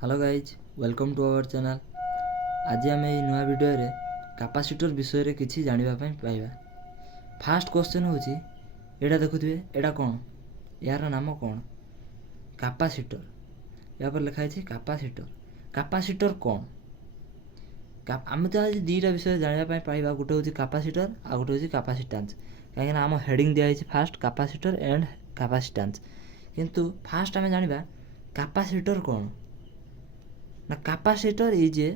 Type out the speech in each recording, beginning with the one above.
Hello guys welcome to our channel. आज आम ये नुआ वीडियो रे कैपेसिटर विषय रे किछि जानिबा पई पाइबा। फास्ट क्वेश्चन होची एडा देखुथिबे एडा कोन यार नाम कोन कैपेसिटर। या पर लिखा है कैपेसिटर। कैपेसिटर कोन आम तो आज दीटा विषय जानिबा पई पाइबा। गोटे होची कैपेसिटर आ गोटे होची कैपेसिटेंस। काहे ना आम हेडिंग दिया है फास्ट कैपेसिटर एंड कैपेसिटेंस। किंतु फास्ट आम जानिबा कैपेसिटर कोन ना। Capacitor is a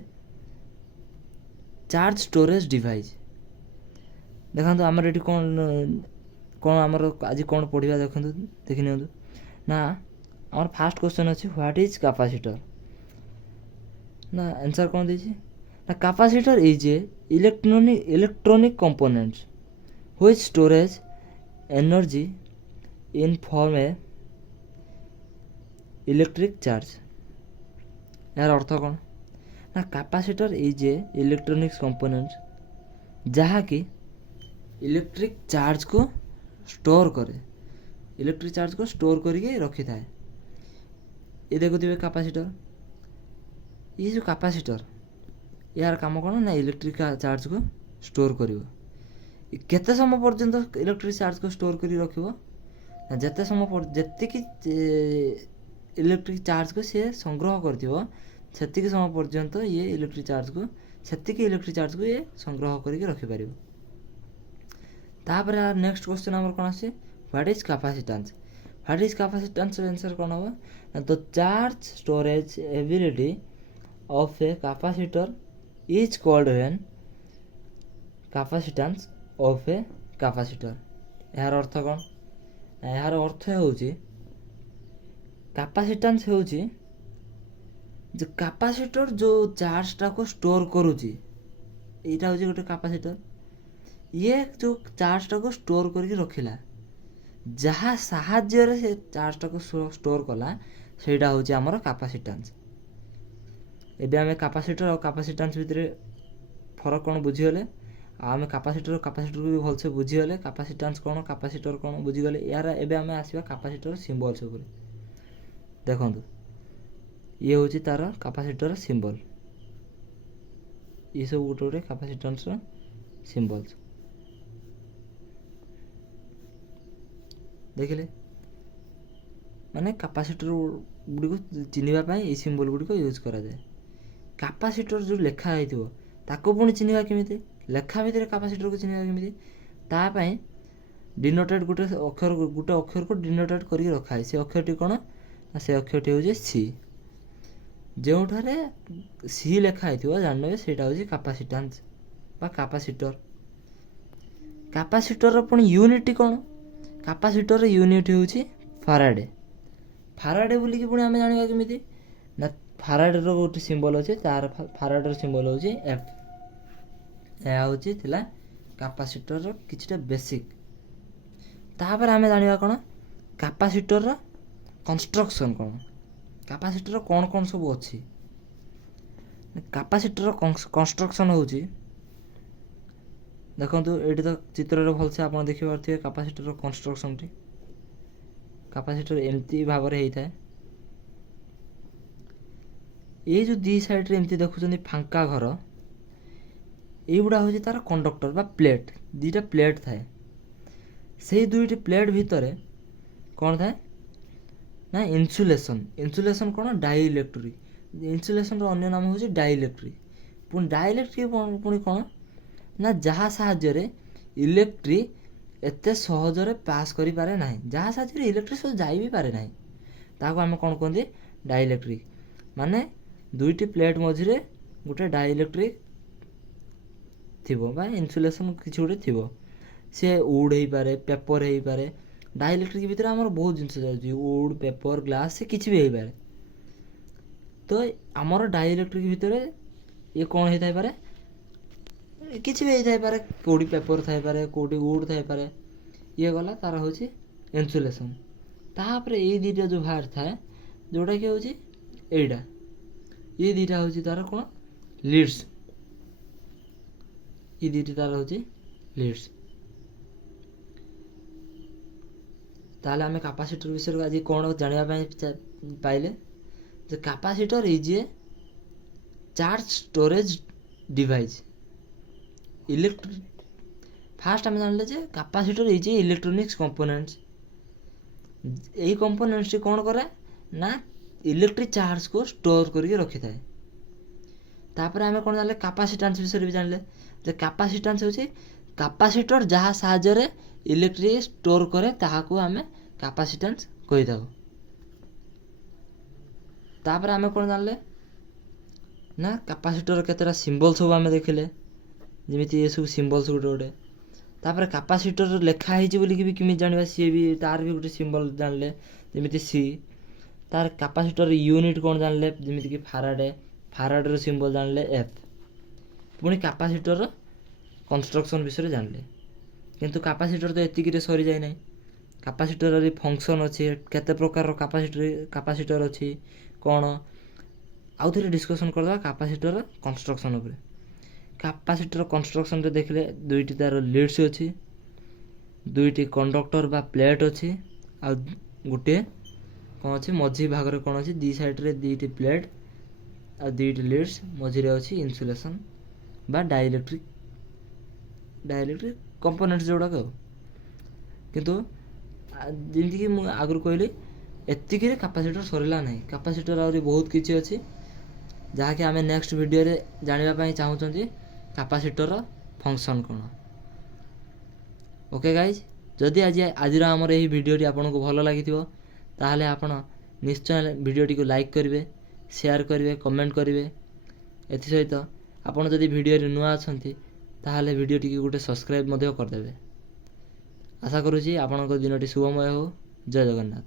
charge storage device. देखो आमर ये कौन कौन आमर आज कौन पढ़ा देखो देखी नि ना। आमर फास्ट क्वेश्चन अच्छे व्हाट इज कैपेसिटर ना। आंसर कौन दीजिए ना। Capacitor is a electronic components which storage energy in form A electric charge. यार अर्थ कौन ना। Capacitor is a electronics component जहाँकि इलेक्ट्रिक चार्ज को स्टोर करे। इलेक्ट्रिक चार्ज को स्टोर करके रखी थाए। ये देखुथिबे कैपेसिटर। ये जो कैपेसिटर यार काम कौन ना इलेक्ट्रिक चार्ज को स्टोर करिवो। केते समय पर्यंत इलेक्ट्रिक चार्ज को स्टोर करी रखिवो ना जते समय जतिकी इलेक्ट्रिक चार्ज को सी संग्रह करथिवो सेतिकी समय पर्यंत ये इलेक्ट्रिक चार्ज को ये संग्रह करके रखि पारिबो। तापर नेक्स्ट क्वेश्चन हमर कोन आसे what is capacitance. What is capacitance answer कोन हो ना the charge storage ability of a capacitor is called when capacitance of a capacitor. यार अर्थ कोन यार अर्थ होउची कैपेसिटेंस होउची जो कैपेसिटर जो चार्जटा को स्टोर करुची यहाँ हूँ गोटे कैपेसिटर। ये जो चार्जटा को स्टोर करके रखिला जहाँ साहाय्य से चार्जटा को स्टोर कला सेटा हूँ आमर कैपेसिटेंस। एबे आमे कैपेसिटर और कैपेसिटेंस भितर फरक कौन बुझीगले। आम कैपेसिटर को भी भलसे बुझीगले। कैपेसिटेंस कौन कैपेसिटर कौन बुझीगले। यार एबे आमे आसीबा कैपेसिटर सिंबल्स उपर। देखंतु ये हूँ तार कैपेसिटर सिंबल। ये सब गोटे गोटे कैपेसिटेंस सिंबल्स देखिले माने कैपेसिटर गुडी को चिन्हिबा पई ए सिंबल गुडी को यूज करा जाए। कैपेसिटर जो लेखा आइथिबो ताको पुणी चिन्हिबा केमिति लेखा भितर कैपेसिटर को चिन्हिबा केमिति ता पई डिनोटेड गोटे अक्षर को डिनोटेड करके रखा है। से अक्षरटी कोन से अक्षरटी होजे सी। जोठारे सी लेखा जानवे सेटा हूँ कैपेसिटेंस बा कैपेसिटर। कैपेसिटर पुणी यूनिट कौन कैपेसिटर यूनिट हूँ फाराडे। फाराडे बोलिकी पुणी आम जाना केमिति ना फाराडे गोटे सिंबल अच्छे तार फाराडे सिंबल हूँ एफ। यह हूँ कैपेसिटर किछटा बेसिक। तापर आम जाना कौन कैपेसिटर कंस्ट्रक्शन कौन कैपेसिटर कौन कौन सब अच्छी। कैपेसिटर कंस्ट्रक्शन हूँ देखो ये तो चित्र भलसे आप देखिपे कैपेसिटर कंस्ट्रक्शन टी। कैपेसिटर एमती भाव में होता है। ये जो दी साइड रे एमती देखुं फांका घर युवा हूँ तार कंडक्टर बा प्लेट दीटा प्लेट थाए। से दुईटी प्लेट भितर कौन थाए ना इन्सुलेशन। इन्सुलेशन कौन डाइइलेक्ट्रिक। इन्सुलेशन अन्य नाम हूँ डाइइलेक्ट्रिक। पुणी डाइइलेक्ट्रिक पुणी कौन ना जहाँ साहाय्य इलेक्ट्री एते सहजरे पास करि पारे नाही। जहाँ साहाय्य इलेक्ट्री सब जाई भी पारे नाही ताको आम कौन कहते डाइइलेक्ट्रिक। माने दुईटी प्लेट मझिरे गोटे डाइइलेक्ट्रिक थिबो बा इन्सुलेशन किछि गोटे थिबो। से वुड हो पारे पेपर हो पारे। डाइइलेक्ट्रिक भितर आमर बहुत जिनस जाउछि वुड पेपर ग्लास से किछि भी हो पारे। तो आमर डाइइलेक्ट्रिक भितर ये कौन होता है पारे किछि भी होता पारे। कोडी पेपर थाई पारे कोडी वुड थाई पारे। ये गला तार हूँ इन्सुलेशन। तापर ये दीटा जो बाहर थाए जोटा कि हूँ एटा ये दीटा हूँ तार कौन लीड्स। ये दीटा तार हूँ लीड्स। ताहले आमे कैपेसिटर विषय आज कौन जाना पाइले The capacitor is a charge storage device. First আমি জানলে যে capacitor is a electronics components. এই কম্পোনেন্টসটি କ'ଣ କରେ ନା ଇଲେକ୍ଟ୍ରିକ୍ ଚାର୍ଜକୁ ଷ୍ଟୋର୍ କରିକି ରଖିଥାଏ। ତାପରେ ଆମେ କ'ଣ ଜାଣିଲେ କାପାସିଟାନ୍ସ ବିଷୟରେ ବି ଜାଣିଲେ ଯେ କାପାସିଟାନ୍ସ ହେଉଛି କାପାସିଟର ଯାହା ସାହାଯ୍ୟରେ ଇଲେକ୍ଟ୍ରିକ୍ ଷ୍ଟୋର୍ କରେ ତାହାକୁ ଆମେ କାପାସିଟାନ୍ସ କହିଥାଉ। ତାପରେ ଆମେ କ'ଣ ଜାଣିଲେ ନା କାପାସିଟର କେତେଟା ସିମ୍ବଲ ସବୁ ଆମେ ଦେଖିଲେ, ଯେମିତି ଏସବୁ ସିମ୍ବଲ୍ସ ଗୋଟେ ଗୋଟେ। ତାପରେ କାପାସିଟର ଲେଖା ହେଇଛି ବୋଲିକି ବି କେମିତି ଜାଣିବା, ସିଏ ବି ତାର ବି ଗୋଟେ ସିମ୍ବଲ ଜାଣିଲେ ଯେମିତି ସି। ତାର କାପାସିଟର ୟୁନିଟ୍ କ'ଣ ଜାଣିଲେ, ଯେମିତିକି ଫାରାଡେର ସିମ୍ବଲ ଜାଣିଲେ ଏଫ୍। ପୁଣି କାପାସିଟର କନଷ୍ଟ୍ରକ୍ସନ୍ ବିଷୟରେ ଜାଣିଲେ। କିନ୍ତୁ କାପାସିଟର ତ ଏତିକିରେ ସରିଯାଏ ନାହିଁ, କାପାସିଟରରେ ଫଙ୍କସନ୍ ଅଛି, କେତେ ପ୍ରକାରର କାପାସିଟର ଅଛି କ'ଣ, ଆଉ ଥରେ ଡିସ୍କସନ୍ କରିଦେବା କାପାସିଟର କନଷ୍ଟ୍ରକ୍ସନ୍ ଉପରେ। କାପାସିଟର କନଷ୍ଟ୍ରକ୍ସନ୍ରେ ଦେଖିଲେ ଦୁଇଟି ତା'ର ଲିଡ୍ସ ଅଛି, ଦୁଇଟି କଣ୍ଡକ୍ଟର ବା ପ୍ଲେଟ୍ ଅଛି, ଆଉ ଗୋଟିଏ କ'ଣ ଅଛି ମଝି ଭାଗରେ କ'ଣ ଅଛି, ଦୁଇ ସାଇଡ଼୍ରେ ଦୁଇଟି ପ୍ଲେଟ୍ ଆଉ ଦୁଇଟି ଲିଡ୍ସ, ମଝିରେ ଅଛି ଇନ୍ସୁଲେସନ୍ ବା ଡାଇଇଲେକ୍ଟ୍ରିକ୍ କମ୍ପୋନେଣ୍ଟସ୍ ଯେଉଁଗୁଡ଼ାକ। ଆଉ କିନ୍ତୁ ଯେମିତିକି ମୁଁ ଆଗରୁ କହିଲି ଏତିକିରେ କାପାସିଟର ସରିଲା ନାହିଁ, କାପାସିଟର ଆହୁରି ବହୁତ କିଛି ଅଛି ଯାହାକି ଆମେ ନେକ୍ସଟ ଭିଡ଼ିଓରେ ଜାଣିବା ପାଇଁ ଚାହୁଁଛନ୍ତି କାପାସିଟରର ଫଙ୍କସନ୍ କ'ଣ। ଓକେ ଗାଇଜ୍, ଯଦି ଆଜିର ଆମର ଏହି ଭିଡ଼ିଓଟି ଆପଣଙ୍କୁ ଭଲ ଲାଗିଥିବ ତାହେଲେ ଆପଣ ନିଶ୍ଚୟ ଭିଡ଼ିଓଟିକୁ ଲାଇକ୍ କରିବେ, ସେୟାର କରିବେ, କମେଣ୍ଟ କରିବେ। ଏଥିସହିତ ଆପଣ ଯଦି ଭିଡ଼ିଓରେ ନୂଆ ଅଛନ୍ତି ତାହେଲେ ଭିଡ଼ିଓଟିକୁ ଗୋଟେ ସବସ୍କ୍ରାଇବ୍ ମଧ୍ୟ କରିଦେବେ। ଆଶା କରୁଛି ଆପଣଙ୍କ ଦିନଟି ଶୁଭମୟ ହେଉ। ଜୟ ଜଗନ୍ନାଥ।